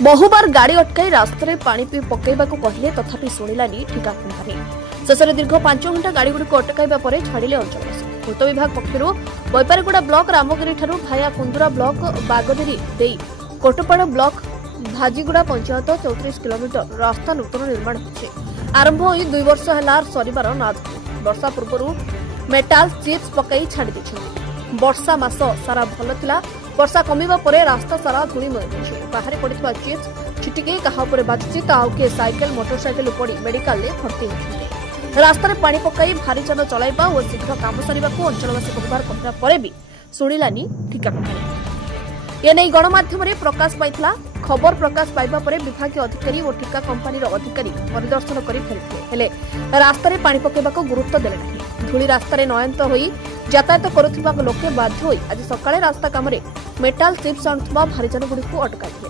बहुबार गाड़ी अटकाई रास्तार पानी पकईवा कहले तथापि शुणिलानी ठिका कंपनी शेष दीर्घ 5 घंटा गाड़ीगुड़ी अटकाइबा पर छाड़िले अंचलवासी। पूर्त विभाग पक्षर बैपारीगुड़ा ब्लॉक रामगिरी भाया कुंदुरा ब्लॉक बागदेरी देई कोटपाड़ ब्लॉक भाजीगुड़ा पंचायत 34 किलोमीटर रास्ता नूतन निर्माण होछि। आरंभ होई 2 वर्ष है सरिबार ना वर्षा पूर्व मेटाल चिप्स पकई छाड़ी दैछन्ति। वर्षा मास सारा भल थिला। वर्षा कमिबा परे रास्ता सारा धूलिमय होछि। बाहर पड़िथिबा चिप्स छिटिके काहा उपरे बाजुछि त आउ के साइकेल मोटरसाइकेल पड़ी मेडिकल ले भर्ती होछन्ति। रास्तार पानी पकाई भारी जान चलाइबा और शीघ्र काम सरिबाकू अंचलवासी व्यवहार करबा परे भी शुणिलानी ठिका कंपनी। एने गणमाध्यम प्रकाश पाइथिला। खबर प्रकाश पाइबा परे विभागीय अधिकारी और ठिका कंपनी अधिकारी परिदर्शन करि फेरिथिले। हेले रास्तार पानी पकाइबाकू गुरुत्व देले नाही। धूली रास्तार नयंत होई यातायात करुथिबा लोके बाध्य होई आज सकाळे रास्ता कामरे मेटाल चिप्स आणुथिबा भारी जान गुडीकू अटकाइथिले।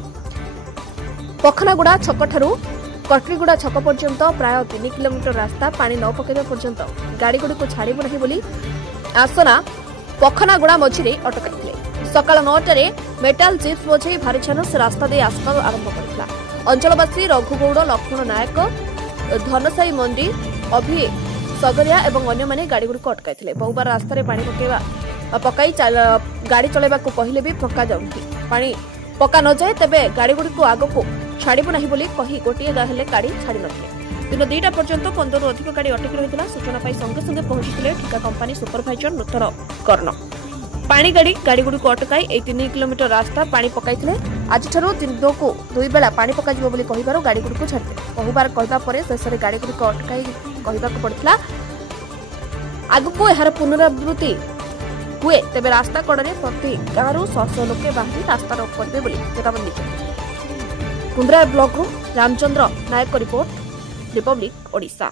पखनागुड़ा छक ठारू कटरीगुड़ा छक पर्यंत प्राय 3 किलोमीटर रास्ता पानी न पकाइबा पर्यंत गाड़ी गुडी को छाड़िबो नाही बोली आसना पखनागुड़ा मझिरे अटकाइथिले। सकाळ 9 रे मेटाल चिप्स बोझे भारी जान से रास्ता दे आसपा आरंभ करथिला। अंचलवासी रघुगौड़ लक्ष्मण नायक धनसाई मंडी अभि सगरिया एवं अन्य माने गाड़ी गुडी को अटकाइथिले। बहुबार रास्ता पानी पकाई गाड़ी चलाइबाकू कहले भी पका जाउथि। पानी पका न जाए तेबे गाड़ी गुडी को आगो को छाड़िबो नाही बोली कही गोटिए गाहले गाड़ी छाड़ी नथिले। दिन 2टा पर्यंत 15 रु अधिक गाड़ी अटकी रहितला। सूचना पाई संगे संगे पहुंचिथिले ठिका कंपनी सुपरवाइजर नूतन कर्ण। पानी गाड़ी गुडी को अटकाई 3 किलोमीटर रास्ता पानी पकाइथिले। आज ठारू दिनको 2 बेला पानी पका जिवो बोली कहिबारो गाड़ी गुडी को छाड़िथिले। बहुबार कहबा परे शेषरे गाड़ी गुडी को अटकाई कहिबाकू पड़िथिला आगको एहार पुनरावृत्ति हुए तेबे रास्ता कड़े प्रति गाँव 100 लोके बाहरी रास्ता रोक करेंगे बोली चेतावनी दैछन्ति। कुंद्रा ब्लॉक रामचंद्र नायक रिपोर्ट रिपब्लिक ओडिशा।